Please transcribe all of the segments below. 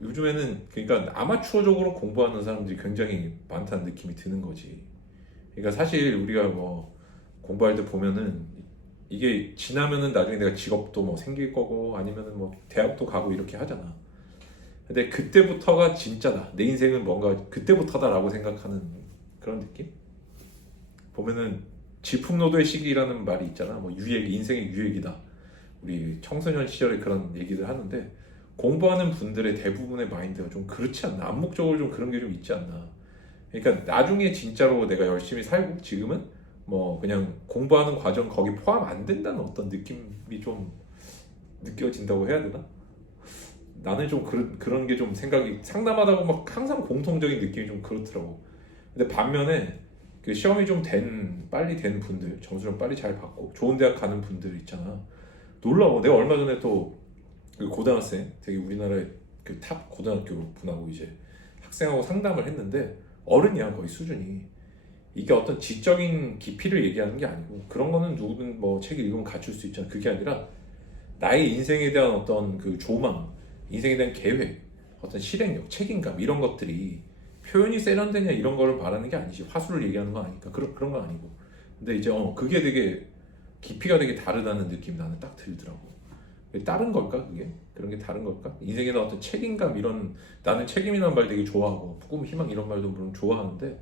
요즘에는 그러니까 아마추어적으로 공부하는 사람들이 굉장히 많다는 느낌이 드는 거지. 그러니까 사실 우리가 뭐 공부할 때 보면은 이게 지나면은 나중에 내가 직업도 뭐 생길 거고 아니면은 뭐 대학도 가고 이렇게 하잖아. 근데 그때부터가 진짜다. 내 인생은 뭔가 그때부터다라고 생각하는 그런 느낌? 보면은 질풍노도의 시기라는 말이 있잖아. 뭐 유액, 인생의 유액이다. 우리 청소년 시절에 그런 얘기들 하는데 공부하는 분들의 대부분의 마인드가 좀 그렇지 않나? 암묵적으로 좀 그런 게 좀 있지 않나? 그러니까 나중에 진짜로 내가 열심히 살고 지금은 뭐 그냥 공부하는 과정 거기 포함 안 된다는 어떤 느낌이 좀 느껴진다고 해야 되나? 나는 좀 그런 게 좀 생각이 상담하다고 막 항상 공통적인 느낌이 좀 그렇더라고. 근데 반면에 그 시험이 좀 빨리 된 분들, 점수 좀 빨리 잘 받고 좋은 대학 가는 분들 있잖아. 놀라워. 내가 얼마 전에 또그 고등학생, 되게 우리나라의 그 탑 고등학교 분하고 이제 학생하고 상담을 했는데 어른이야 거의 수준이. 이게 어떤 지적인 깊이를 얘기하는 게 아니고 그런 거는 누구든 뭐 책 읽으면 갖출 수 있잖아. 그게 아니라 나의 인생에 대한 어떤 그 조망, 인생에 대한 계획, 어떤 실행력, 책임감 이런 것들이 표현이 세련되냐 이런 거를 말하는 게 아니지. 화술을 얘기하는 건 아니까 그런 건 아니고. 근데 이제 그게 되게 깊이가 되게 다르다는 느낌이 나는 딱 들더라고. 그게 다른 걸까 그게? 그런 게 다른 걸까? 인생에 대한 어떤 책임감 이런 나는 책임이라는 말 되게 좋아하고 꿈, 희망 이런 말도 물론 좋아하는데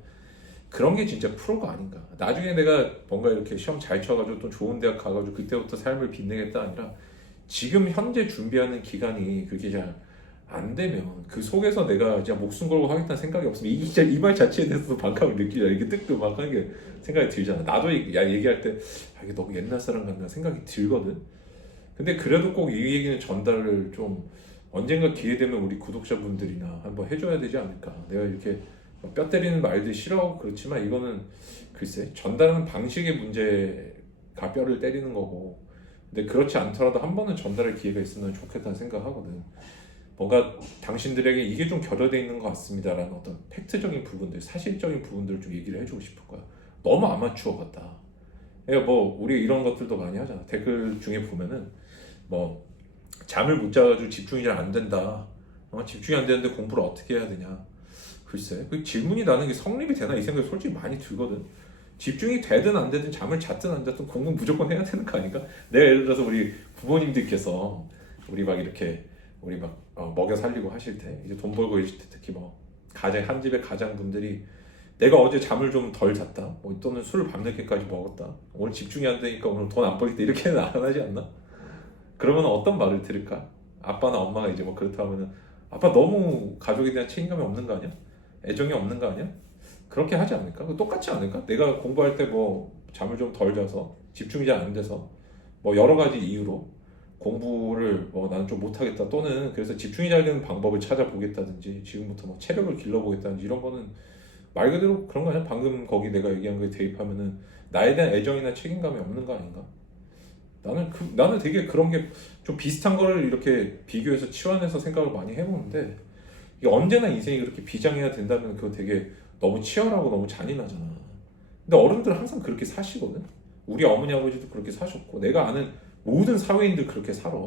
그런 게 진짜 프로가 아닌가. 나중에 내가 뭔가 이렇게 시험 잘 쳐가지고 또 좋은 대학 가가지고 그때부터 삶을 빛내겠다 아니라 지금 현재 준비하는 기간이 그렇게 잘 안 되면 그 속에서 내가 진짜 목숨 걸고 하겠다는 생각이 없으면 이 진짜 이 말 자체에 대해서도 반감을 느끼자 이렇게 뜨끔막하는 게 생각이 들잖아. 나도 얘기할 때 이게 너무 옛날 사람 같나 생각이 들거든. 근데 그래도 꼭 이 얘기는 전달을 좀 언젠가 기회 되면 우리 구독자분들이나 한번 해줘야 되지 않을까. 내가 이렇게 뼈 때리는 말들 싫어하고 그렇지만 이거는 글쎄 전달하는 방식의 문제가 뼈를 때리는 거고 근데 그렇지 않더라도 한 번은 전달할 기회가 있으면 좋겠다는 생각하거든. 뭔가 당신들에게 이게 좀 결여돼 있는 것 같습니다라는 어떤 팩트적인 부분들, 사실적인 부분들을 좀 얘기를 해주고 싶을 거야. 너무 아마추어 같다. 그러니까 뭐 우리 이런 것들도 많이 하잖아. 댓글 중에 보면은 뭐 잠을 못 자가지고 집중이 잘 안 된다. 집중이 안 되는데 공부를 어떻게 해야 되냐. 글쎄, 그 질문이 나는 게 성립이 되나 이 생각이 솔직히 많이 들거든. 집중이 되든 안 되든 잠을 잤든 안 잤든 공부 무조건 해야 되는 거 아닌가? 내가 예를 들어서 우리 부모님들께서 우리 막 이렇게 우리 막 먹여 살리고 하실 때 이제 돈 벌고 계실 때 특히 뭐 가장 한 집의 가장분들이 내가 어제 잠을 좀 덜 잤다, 뭐 또는 술을 밤늦게까지 먹었다, 오늘 집중이 안 되니까 오늘 돈 안 벌겠다 이렇게는 안 하지 않나? 그러면 어떤 말을 들을까? 아빠나 엄마가 이제 뭐 그렇다 하면은 아빠 너무 가족에 대한 책임감이 없는 거 아니야? 애정이 없는 거 아니야? 그렇게 하지 않을까? 똑같지 않을까? 내가 공부할 때 뭐 잠을 좀 덜 자서 집중이 잘 안 돼서 뭐 여러 가지 이유로 공부를 뭐 나는 좀 못하겠다 또는 그래서 집중이 잘 되는 방법을 찾아보겠다든지 지금부터 뭐 체력을 길러보겠다든지 이런 거는 말 그대로 그런 거 아니야? 방금 거기 내가 얘기한 거에 대입하면은 나에 대한 애정이나 책임감이 없는 거 아닌가? 나는 되게 그런 게 좀 비슷한 거를 이렇게 비교해서 치환해서 생각을 많이 해보는데 이게 언제나 인생이 그렇게 비장해야 된다면 그거 되게 너무 치열하고 너무 잔인하잖아. 근데 어른들은 항상 그렇게 사시거든. 우리 어머니 아버지도 그렇게 사셨고 내가 아는 모든 사회인들 그렇게 살아.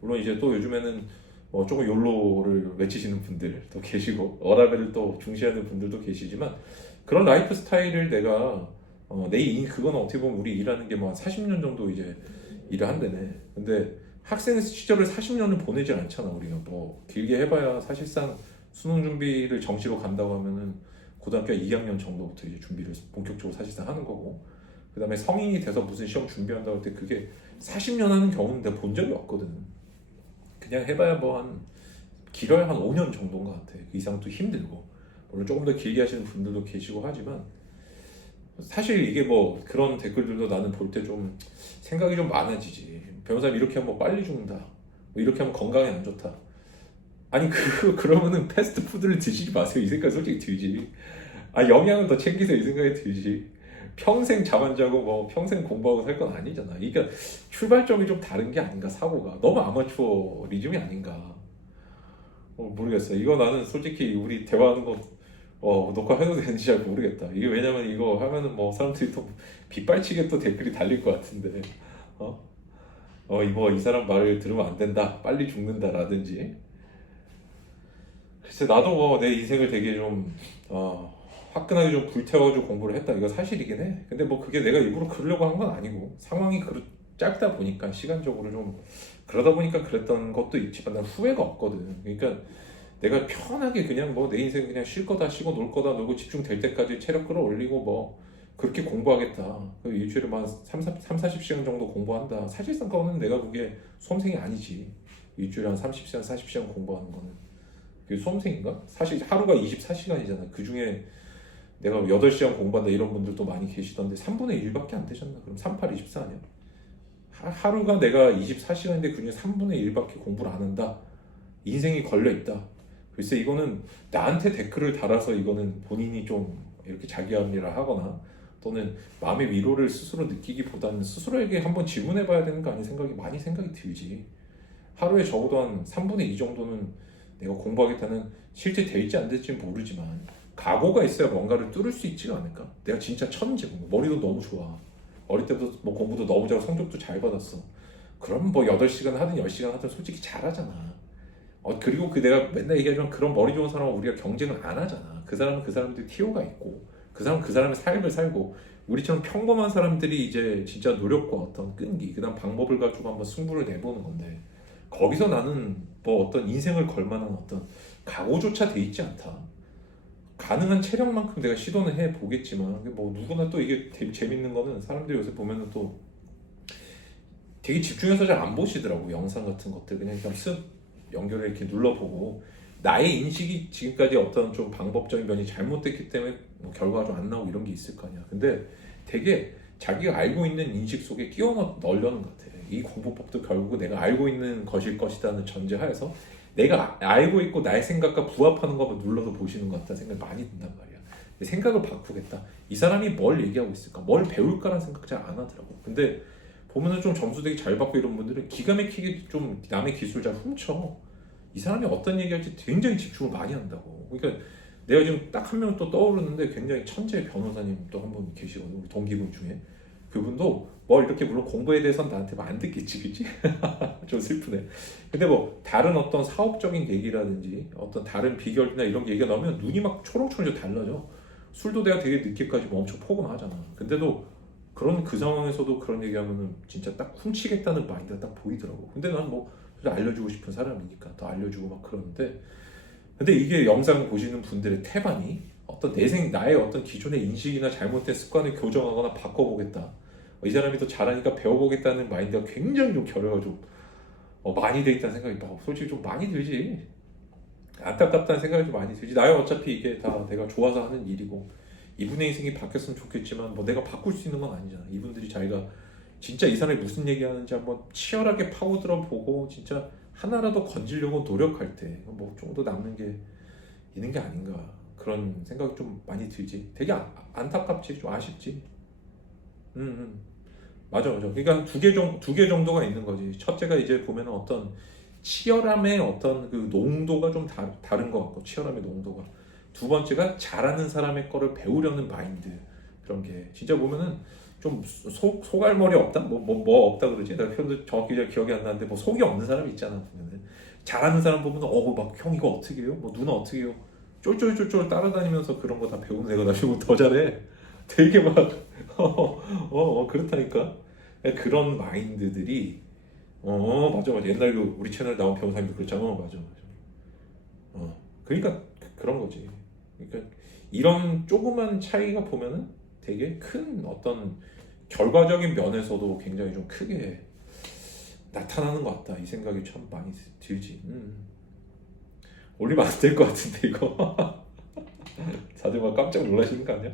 물론 이제 또 요즘에는 뭐 조금 욜로를 외치시는 분들도 계시고 워라밸을 또 중시하는 분들도 계시지만 그런 라이프 스타일을 내가 그건 어떻게 보면 우리 일하는 게 뭐 한 40년 정도 이제 일을 한대네. 근데 학생 시절을 40년을 보내질 않잖아. 우리가 뭐 길게 해봐야 사실상 수능 준비를 정시로 간다고 하면은 고등학교 2학년 정도부터 이제 준비를 본격적으로 사실상 하는 거고 그 다음에 성인이 돼서 무슨 시험 준비한다고 할 때 그게 40년 하는 경우는 내가 본 적이 없거든. 그냥 해봐야 뭐 한 길어야 한 5년 정도인 것 같아. 그 이상 또 힘들고 물론 조금 더 길게 하시는 분들도 계시고 하지만 사실 이게 뭐 그런 댓글들도 나는 볼 때 좀 생각이 좀 많아지지. 변호사님 이렇게 하면 뭐 빨리 죽는다, 뭐 이렇게 하면 건강에 안 좋다. 아니 그러면은 패스트푸드를 드시지 마세요 이 생각이 솔직히 들지. 영양을 더 챙기세요 이 생각이 들지. 평생 잠 안 자고 뭐 평생 공부하고 살 건 아니잖아. 그러니까 출발점이 좀 다른 게 아닌가. 사고가 너무 아마추어리즘이 아닌가. 모르겠어. 이거 나는 솔직히 우리 대화하는 거 녹화해도 되는지 잘 모르겠다. 이게 왜냐면 이거 하면은 뭐 사람들이 또 빗발치게 또 댓글이 달릴 것 같은데 어? 이거 이 사람 말을 들으면 안 된다, 빨리 죽는다라든지 글쎄 나도 뭐 내 인생을 되게 좀 화끈하게 좀 불태워가지고 공부를 했다 이거 사실이긴 해. 근데 뭐 그게 내가 일부러 그러려고 한 건 아니고 상황이 짧다 보니까 시간적으로 좀 그러다 보니까 그랬던 것도 있지만 난 후회가 없거든. 그러니까 내가 편하게 그냥 뭐 내 인생 그냥 쉴 거다 쉬고 놀 거다 놀고 집중될 때까지 체력 끌어올리고 뭐 그렇게 공부하겠다. 그 일주일에 만 40시간 정도 공부한다. 사실상 그거는 내가 그게 수험생이 아니지. 일주일에 한 30시간, 40시간 공부하는 거는. 그게 수험생인가? 사실 하루가 24시간이잖아. 그 중에 내가 8시간 공부한다 이런 분들도 많이 계시던데 3분의 1밖에 안 되잖아. 그럼 38, 24 아니야? 하루가 내가 24시간인데 그중에 3분의 1밖에 공부를 안 한다. 인생이 걸려있다. 글쎄 이거는 나한테 댓글을 달아서 이거는 본인이 좀 이렇게 자기합리를 하거나 또는 마음의 위로를 스스로 느끼기보다는 스스로에게 한번 질문해봐야 되는 거 아닌 많이 생각이 들지. 하루에 적어도 한 3분의 2 정도는 내가 공부하겠다는 실제 될지 안 될지는 모르지만 각오가 있어야 뭔가를 뚫을 수 있지가 않을까? 내가 진짜 천재, 머리도 너무 좋아. 어릴 때부터 뭐 공부도 너무 잘하고 성적도 잘 받았어. 그럼 뭐 8시간 하든 10시간 하든 솔직히 잘하잖아. 그리고 내가 맨날 얘기하지만 그런 머리 좋은 사람은 우리가 경쟁을 안 하잖아. 그 사람은 그 사람들이 티오가 있고 그 사람은 그 사람의 삶을 살고 우리처럼 평범한 사람들이 이제 진짜 노력과 어떤 끈기 그다음 방법을 가지고 한번 승부를 내보는 건데 거기서 나는 뭐 어떤 인생을 걸 만한 어떤 각오조차 돼 있지 않다. 가능한 체력만큼 내가 시도는 해 보겠지만 뭐 누구나 또 이게 되게 재밌는 거는 사람들이 요새 보면은 또 되게 집중해서 잘 안 보시더라고. 영상 같은 것들 그냥 쓱 연결을 이렇게 눌러보고 나의 인식이 지금까지 어떤 좀 방법적인 면이 잘못됐기 때문에 뭐 결과가 좀 안 나오고 이런 게 있을 거 아니야. 근데 되게 자기가 알고 있는 인식 속에 끼워 넣으려는 것 같아. 이 공부법도 결국 내가 알고 있는 것일 것이라는 전제하에서 내가 알고 있고 나의 생각과 부합하는 것만 눌러서 보시는 것 같다는 생각이 많이 든단 말이야. 생각을 바꾸겠다. 이 사람이 뭘 얘기하고 있을까? 뭘 배울까라는 생각 잘 안 하더라고. 근데 보면은 좀 점수 되게 잘 받고 이런 분들은 기가 막히게 좀 남의 기술 잘 훔쳐. 이 사람이 어떤 얘기할지 굉장히 집중을 많이 한다고. 그러니까 내가 지금 딱 한 명 또 떠오르는데 굉장히 천재 변호사님 또 한 분 계시거든요. 우리 동기분 중에. 그분도 뭐 이렇게 물론 공부에 대해서는 나한테 뭐 안 듣겠지, 그치? 좀 슬프네. 근데 뭐 다른 어떤 사업적인 얘기라든지 어떤 다른 비결이나 이런 게 얘기가 나오면 눈이 막 초롱초롱 달라져. 술도 내가 되게 늦게까지 뭐 엄청 포근하잖아. 근데도 그런 그 상황에서도 그런 얘기하면은 진짜 딱 훔치겠다는 마인드가 딱 보이더라고. 근데 난 뭐 알려주고 싶은 사람이니까 더 알려주고 막 그러는데 근데 이게 영상 보시는 분들의 태반이 어떤 나의 어떤 기존의 인식이나 잘못된 습관을 교정하거나 바꿔보겠다. 이 사람이 더 잘하니까 배워보겠다는 마인드가 굉장히 좀 결여가 좀 많이 돼 있다는 생각이 솔직히 좀 많이 들지. 안타깝다는 생각이 좀 많이 들지. 나야 어차피 이게 다 내가 좋아서 하는 일이고 이분의 인생이 바뀌었으면 좋겠지만 뭐 내가 바꿀 수 있는 건 아니잖아. 이분들이 자기가 진짜 이 사람이 무슨 얘기하는지 한번 치열하게 파고들어 보고 진짜 하나라도 건지려고 노력할 때 뭐 좀 더 남는 게 있는 게 아닌가 그런 생각이 좀 많이 들지. 되게 안타깝지, 좀 아쉽지. 맞아. 그러니까 두 개 정도가 있는 거지. 첫째가 이제 보면 어떤 치열함의 어떤 그 농도가 좀 다른 것 같고 치열함의 농도가. 두 번째가 잘하는 사람의 거를 배우려는 마인드 그런 게 진짜 보면은 좀 속알머리 없다? 뭐 없다 그러지? 내가 표현도 정확히 잘 기억이 안 나는데 뭐 속이 없는 사람 있잖아. 보면은 잘하는 사람 보면은 막 형 이거 어떻게 해요? 뭐 누나 어떻게 해요? 쫄쫄쫄쫄 따라다니면서 그런 거 다 배우는 애가 나중에 더 잘해. 되게 막 그렇다니까. 그런 마인드들이 맞아. 옛날 우리 채널 나온 변호사님도 그랬잖아. 맞아. 그러니까 그런 거지. 그러니까 이런 조그만 차이가 보면은 되게 큰 어떤 결과적인 면에서도 굉장히 좀 크게 나타나는 것 같다. 이 생각이 참 많이 들지. 올리면 안 될 것 같은데 이거. 다들 막 깜짝 놀라시는 거 아니야?